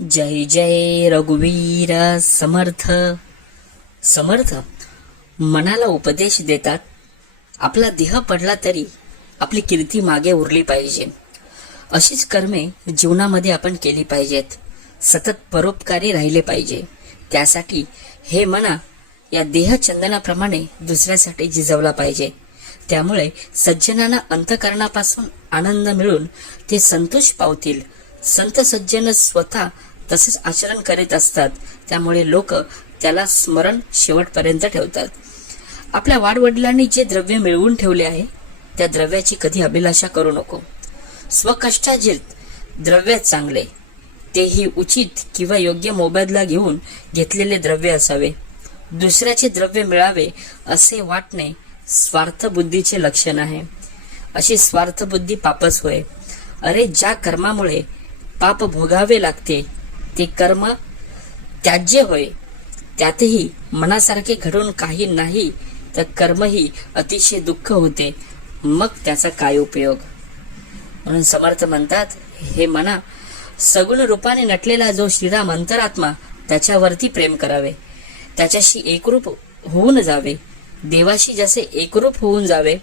जय जय रघुवीर समर्थ. समर्थ मनाला उपदेश देतात. आपला देह पडला तरी आपली कीर्ती मागे उरली पाहिजे. अशीच कर्मे जीवनामध्ये आपण केली पाहिजेत. सतत परोपकारी राहिले पाहिजे. त्यासाठी हे मना या देह चंदनाप्रमाणे दुसऱ्यासाठी झिजवला पाहिजे. त्यामुळे सज्जनांना अंतःकरणापासून आनंद मिळून ते संतोष पावतील. संत सज्जन स्वतः तसेच आचरण करीत असतात. त्यामुळे लोक त्याला स्मरण शेवटपर्यंत ठेवतात. आपल्या वाडवडिलांनी जे द्रव्य मिळवून ठेवले आहे त्या द्रव्याची कधी अभिलाषा करू नको. स्वकष्टार्जित द्रव्य चांगले, तेही उचित किंवा योग्य मोबदला घेऊन घेतलेले द्रव्य असावे. दुसऱ्याचे द्रव्य मिळावे असे वाटणे स्वार्थ बुद्धीचे लक्षण आहे. अशी स्वार्थ बुद्धी पापच होय. अरे, ज्या कर्मामुळे पाप भोगावे लागते ते कर्म त्याज्य होय. त्यातही मनासारखे घडून काही नाही तर कर्मही अतिशय दुःख होते. मग त्याचा काय उपयोग. म्हणून समर्थ म्हणतात, हे मना, सगुण रूपाने नटलेला जो श्रीराम अंतरात्मा त्याच्यावरती प्रेम करावे. त्याच्याशी एकरूप होऊन जावे. देवाशी जसे एकरूप होऊन जावे.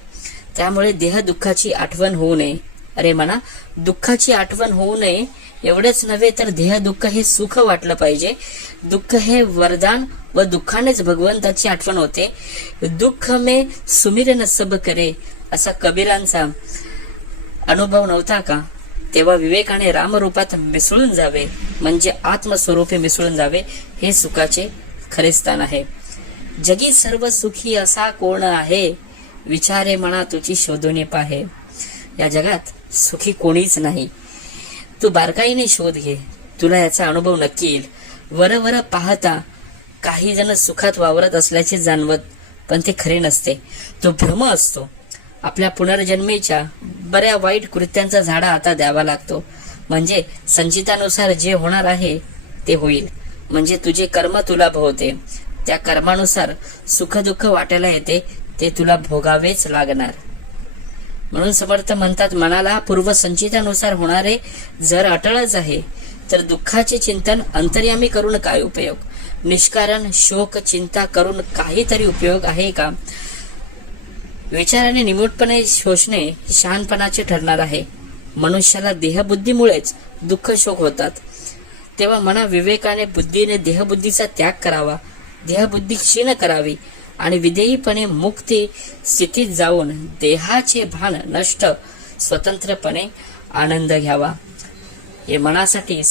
त्यामुळे देह दुःखाची आठवण होऊ नये. अरे मना, दुःखाची आठवण होऊ नये एवढेच नव्हे तर देह दुःख हे सुख वाटलं पाहिजे. दुःख हे वरदान व दुःखानेच भगवंताची आठवण होते. दुःख में सुमिरन सब करे असा कबीरांचा अनुभव नव्हता का. तेव्हा विवेकाने रामरूपात मिसळून जावे म्हणजे आत्मस्वरूपे मिसळून जावे. हे सुखाचे खरे स्थान आहे. जगी सर्व सुखी असा कोण आहे, विचारे म्हणा तुझी शोधून पाहे. या जगात सुखी कोणीच नाही. तू बारकाईने शोध घे, तुला याचा अनुभव नक्की येईल. वर पाहता काही जण सुखात वावरत असल्याचे जाणवत, पण ते खरे नसते. तो भ्रम असतो. आपल्या पुनर्जन्मेच्या बऱ्या वाईट कृत्यांचा झाडा आता द्यावा लागतो. म्हणजे संचितानुसार जे होणार आहे ते होईल. म्हणजे तुझे कर्म तुला भोवते. त्या कर्मानुसार सुख दुःख वाटायला येते ते तुला भोगावेच लागणार. म्हणून समर्थ म्हणतात, मनाला पूर्वसंचितानुसार होणारे जर अटळच आहे तर दुःखाचे चिंतन अंतर्यामी करून काय उपयोग. निष्कारण शोक चिंता करून काहीतरी उपयोग आहे का. विचाराने निमूटपणे शोषणे शहाणपणाचे ठरणार आहे. मनुष्याला देहबुद्धीमुळेच दुःख शोक होतात. तेव्हा मना विवेकाने बुद्धीने देहबुद्धीचा त्याग करावा. देहबुद्धी क्षीण करावी आणि विधेयीपणे मुक्ती स्थितीत जाऊन देहाचे भान नष्ट स्वतंत्रपणे आनंद घ्यावा. हे मनासाठी